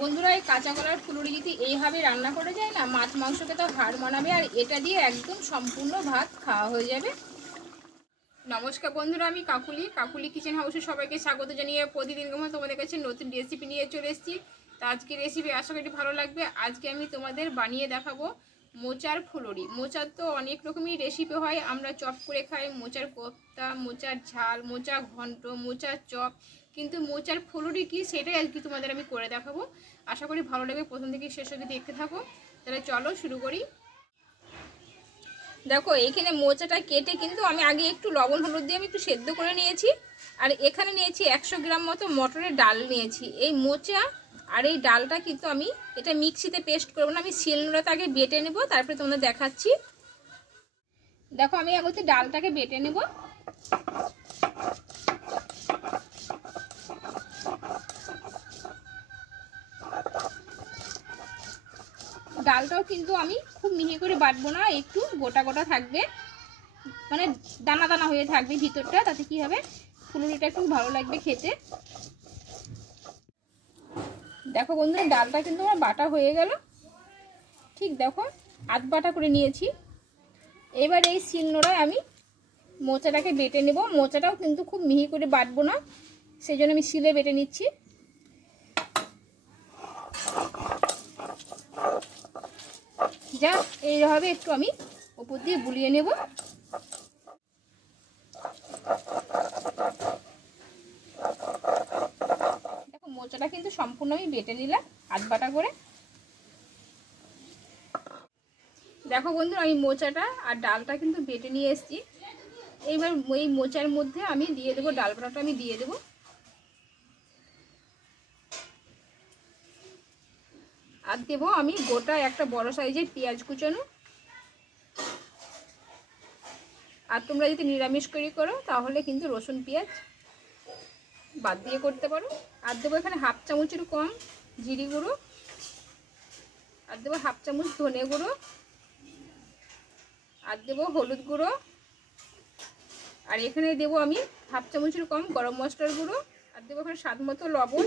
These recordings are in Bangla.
বন্ধুরা, এই কাঁচা কলার ফুলুরি যদি এইভাবে রান্না করে যায় না, মাছ মাংসকে তো হাড় মানাবে আর এটা দিয়ে একদম সম্পূর্ণ ভাত খাওয়া হয়ে যাবে। নমস্কার বন্ধুরা, আমি কাকুলি। কাকুলি কিচেন হাউসে সবাইকে স্বাগত জানিয়ে প্রতিদিন মতো তোমাদের কাছে নতুন রেসিপি নিয়ে চলে এসেছি। তো আজকে রেসিপি আশা করি ভালো লাগবে। আজকে আমি তোমাদের বানিয়ে দেখাবো মোচার ফুলুরি। মোচার তো অনেক রকমই রেসিপি হয়। আমরা চপ করে খাই। মোচার কোপ্তা, মোচার ঝাল, মোচা ঘন্ট, মোচার চপ। কিন্তু মোচার ফুলুরি কী সেটাই আজকে তোমাদের আমি করে দেখাবো। আশা করি ভালো লাগবে, প্রথম থেকে শেষ অবধি দেখতে থাকো। তাহলে চলো শুরু করি। দেখো, এখানে মোচাটা কেটে কিন্তু আমি আগে একটু লবণ, হলুদ দিয়ে আমি একটু সেদ্ধ করে নিয়েছি। আর এখানে নিয়েছি একশো গ্রাম মতো মটরের ডাল নিয়েছি। এই মোচা আর এই ডালটা কিন্তু আমি এটা মিক্সিতে পেস্ট করব না, আমি শিলনোড়াতে আগে বেটে নেব, তারপরে তোমাদের দেখাচ্ছি। দেখো, আমি আগে ডালটাকে বেটে নেব। ডালটাও কিন্তু আমি খুব মিহি করে বাটবো না, একটু গোটা গোটা থাকবে। মানে দানা দানা হয়ে থাকবে ভিতরটা, তাতে কি হবে? ফুলুরিটা একটু ভালো লাগবে খেতে। দেখো বন্ধুরা, ডালটা কিন্তু আমার বাটা হয়ে গেল। ঠিক দেখো, আধ বাটা করে নিয়েছি। এবার এই শিলনোড়ায় আমি মোচাটাকে বেটে নেব। মোচাটাও কিন্তু খুব মিহি করে বাটবো না, সেই জন্য আমি শিলে বেটে নিচ্ছি। যা এইভাবে একটু আমি ওপর দিয়ে বুলিয়ে নেব। দেখো, মোচাটা কিন্তু সম্পূর্ণ আমি বেটে নিলাম হাত বাটা করে। দেখো বন্ধু আমি মোচাটা আর ডালটা কিন্তু বেটে নিয়ে এসেছি। এইবার এই মোচার মধ্যে আমি দিয়ে দেবো, ডাল বাটাটা আমি দিয়ে দেবো। আর দেবো আমি গোটা একটা বড় সাইজের পেঁয়াজ কুচানো। আর তোমরা যদি নিরামিষ করি করো, তাহলে কিন্তু রসুন পেঁয়াজ বাদ দিয়ে করতে পারো। আর দেবো এখানে হাফ চামচের কম জিরি গুঁড়ো। আর দেবো হাফ চামচ ধনে গুঁড়ো। আর দেবো হলুদ গুঁড়ো। আর এখানে দেবো আমি হাফ চামচের কম গরম মশলার গুঁড়ো। আর দেবো এখানে স্বাদ মতো লবণ।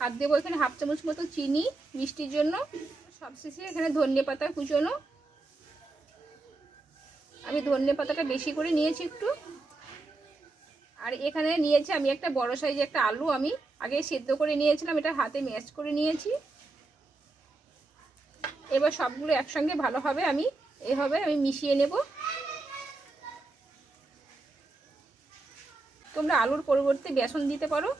আর দেবো এখানে হাফ চামচ মতো চিনি, মিষ্টির জন্য, সবশেষে এখানে ধনে পাতা কুচোনো। আমি ধনে পাতাটা বেশি করে নিয়েছি একটু। আর এখানে নিয়েছি আমি একটা বড় সাইজে একটা আলু আমি। আগে সেদ্ধ করে নিয়েছিলাম, এটা হাতে ম্যাশ করে নিয়েছি। এবার সবগুলো একসঙ্গে ভালোভাবে আমি এভাবে আমি মিশিয়ে নেব। তোমরা আলুর পরিবর্তে বেসন দিতে পারো।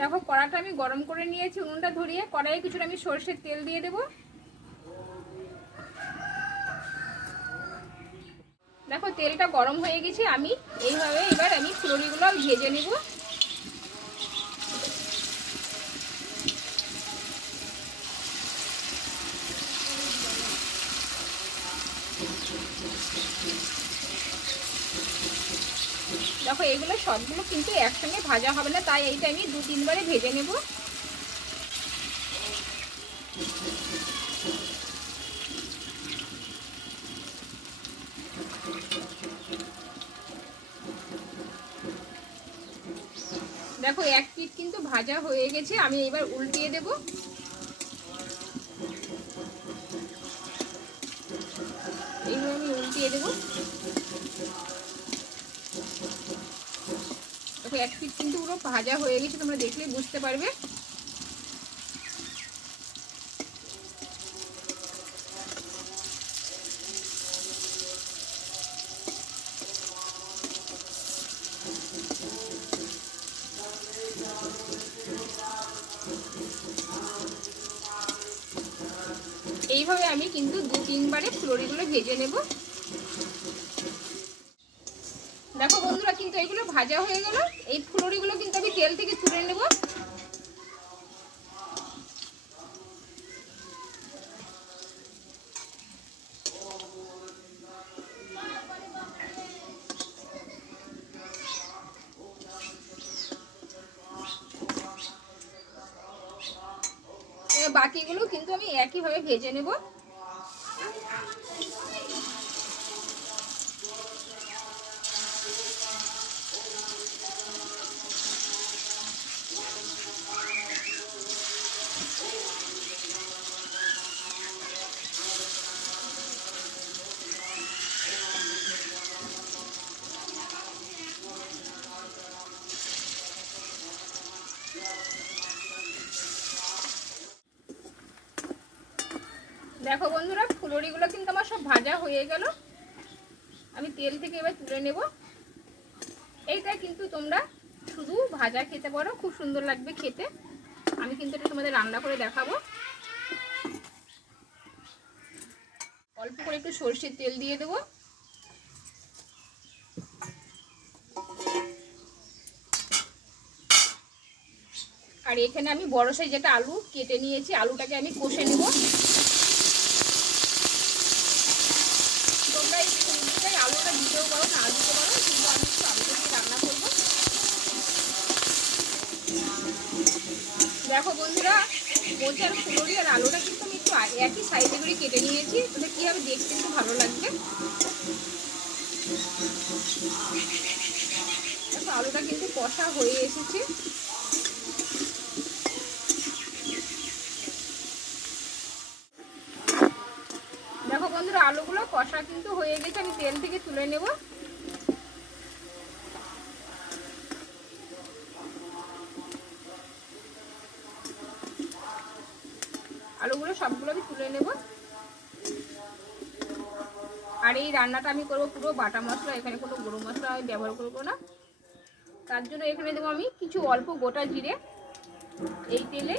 দেখো, কড়াটা আমি গরম করে নিয়েছি, উনুনটা ধরিয়ে কড়াইয়ে কিছুটা আমি সর্ষের তেল দিয়ে দেব। দেখো, তেলটা গরম হয়ে গেছে, আমি এইভাবে এবার আমি ফুলরিগুলো ভেজে নেব দেখো এগুলো সবগুলো কিন্তু একসঙ্গে ভাজা হবে না, তাই এইটা আমি দু তিনবারে ভেজে নেব। দেখো, এক পিট কিন্তু ভাজা হয়ে গেছে, আমি এবার উল্টিয়ে দেব। এইভাবে আমি উল্টিয়ে দেবো। এক কিন্তু পুরো ভাজা হয়ে গেছে, তোমরা দেখলে বুঝতে পারবে। এইভাবে আমি কিন্তু দু তিনবারে ফুলরিগুলো ভেজে নেব দেখো বন্ধুরা কিন্তু এইগুলো ভাজা হয়ে গেল। এই ফুলরিগুলো কিন্তু আমি তেল থেকে তুলে নেব। বাকিগুলো কিন্তু আমি একইভাবে ভেজে নেব। দেখো বন্ধুরা ফুলুরিগুলো কিন্তু আমার সব ভাজা হয়ে গেল। আমি তেল থেকে এবার তুলে নেব। এইটা কিন্তু তোমরা শুধু ভাজা খেতে পারো, খুব সুন্দর লাগবে খেতে। আমি কিন্তু এটা তোমাদের রান্না করে দেখাবো। অল্প করে একটু সর্ষের তেল দিয়ে দেবো। আর এখানে আমি বড় সাইজ যেটা আলু কেটে নিয়েছি। আলুটাকে আমি কষে নেব তোমরা এই ফুলকপিটায় আলুটা দিতেও পারো না দিতে পারো কিন্তু আমি একটু আলুটা দিয়ে রান্না করব দেখো বন্ধুরা মোচার ফুলরি আর আলুটা কিন্তু আমি একটু একই সাইজে করে কেটে নিয়েছি তাহলে কী হবে দেখতে একটু ভালো লাগবে। আলুটা কিন্তু কষা হয়ে এসেছে। দেখো বন্ধুরা, আলুগুলো কষা কিন্তু হয়ে গেছে, আমি তেল থেকে তুলে নেব আলুগুলো সবগুলো আমি তুলে নেব। আর এই রান্নাটা আমি করব পুরো বাটা মশলা, এখানে কোনো গরম মশলা আমি ব্যবহার করব না। তার জন্য এখানে দেবো আমি কিছু অল্প গোটা জিরে, এই তেলে।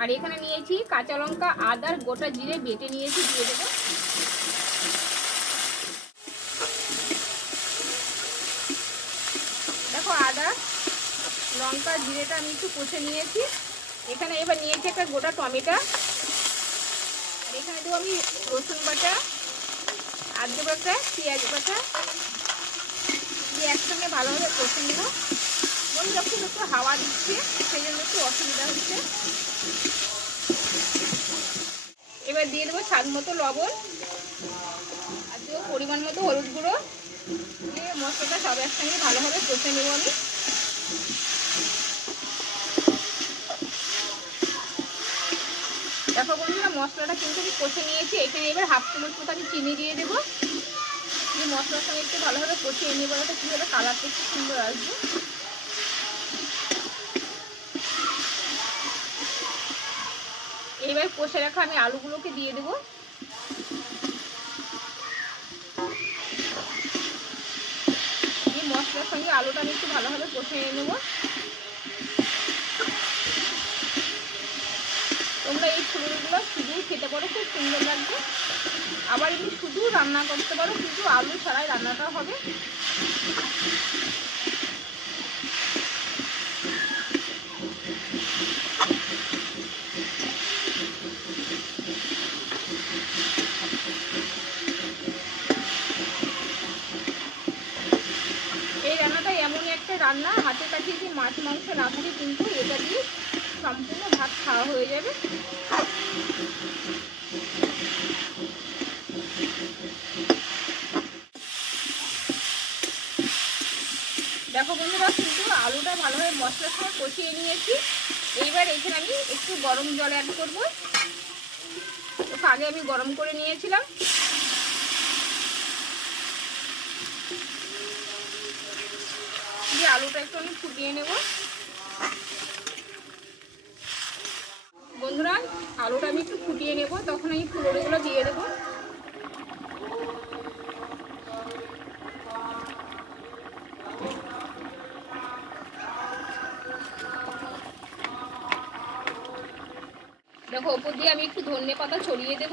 আর এখানে নিয়েছি কাঁচা লঙ্কা আদার গোটা জিরে বেটে নিয়েছি, দিয়ে দেবো। দেখো আদা, লঙ্কা, জিরেটা আমি একটু কষে নিয়েছি। এখানে এবার নিয়েছি একটা গোটা টমেটো। এখানে দেবো আমি রসুন বাটা, আদা বাটা, পেঁয়াজ বাটা। দিয়ে একসঙ্গে ভালোভাবে কষে নেব। বলি যখন একটু হাওয়া দিচ্ছে, সেই জন্য একটু অসুবিধা হচ্ছে। এবার দিয়ে দেবো স্বাদ মতো লবণ আর দেবো পরিমাণ মতো হলুদ গুঁড়ো। দিয়ে মশলাটা সব একসঙ্গে ভালোভাবে কষে নেব আমি। মশলাটা কিন্তু আমি কষে নিয়েছি, এখানে এবার হাফ চামচ মতো আমি চিনি দিয়ে দেবো। দিয়ে মশলার সঙ্গে একটু ভালোভাবে কষিয়ে নিয়ে বলাটা কী হবে কালারটা একটু সুন্দর আসবে। এবার কষে রাখা আমি আলুগুলোকে দিয়ে দেবো। মশলার সঙ্গে আলুটা আমি একটু ভালোভাবে কষিয়ে নেব। তোমরা এই ফুলগুলো শুধুই খেতে পারো, খুব সুন্দর লাগবে। আবার এমনি শুধু রান্না করতে পারো কিন্তু আলু ছাড়াই রান্নাটা হবে। এই রান্নাটা একটা রান্না, হাতে কাছে যে মাছ, মাংস থাকে, কিন্তু এটা দিয়ে সম্পূর্ণ ভাত খাওয়া হয়ে যাবে। দেখো বন্ধুরা, কিন্তু আলুটা ভালোভাবে মশলার সঙ্গে কষিয়ে নিয়েছি। এইবার এখানে আমি একটু গরম জল অ্যাড করব। আগে আমি গরম করে নিয়েছিলাম। দিয়ে আলুটা একটু আমি ফুটিয়ে নেব। বন্ধুরা, আলুটা আমি একটু ফুটিয়ে নেব। তখন আমি ফুলগুলো দিয়ে দেবো। দেখো, ওপর দিয়ে আমি একটু ধনে পাতা ছড়িয়ে দেব।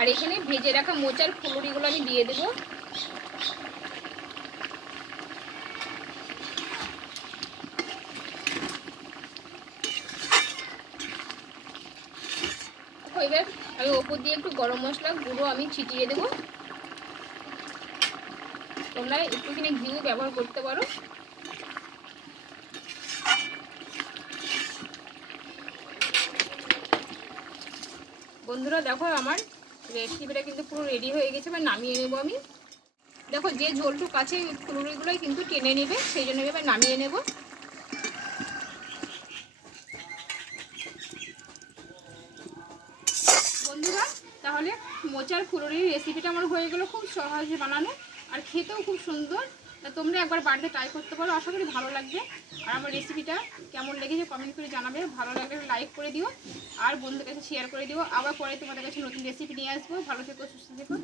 আর এখানে ভেজে রাখা মোচার ফুলুরিগুলো আমি দিয়ে দেবো দেখো এবার আমি ওপর দিয়ে একটু গরম মশলা, গুঁড়ো আমি ছিটিয়ে দেবো। তোমরা একটুখানি ঘিউ ব্যবহার করতে পারো। বন্ধুরা, দেখো আমার রেসিপিটা কিন্তু পুরো রেডি হয়ে গেছে, এবার নামিয়ে নেব আমি। দেখো, যে ঝোলটু কাছে ফুলুরিগুলোই কিন্তু টেনে নেবে, সেই জন্য এবার নামিয়ে নেব। বন্ধুরা, তাহলে মোচার ফুলুরির রেসিপিটা আমার হয়ে গেলো খুব সহজে বানানো আর খেতেও খুব সুন্দর। তোমরা একবার বাড়িতে ট্রাই করতে পারো, আশা করি ভালো লাগবে। আর আমার রেসিপিটা কেমন লেগেছে কমেন্ট করে জানাবে। ভালো লাগলে লাইক করে দিও আর বন্ধুদের কাছে শেয়ার করে দিও। আবার পরে তোমাদের কাছে নতুন রেসিপি নিয়ে আসব। ভালো থেকো, সুস্থ থেকো।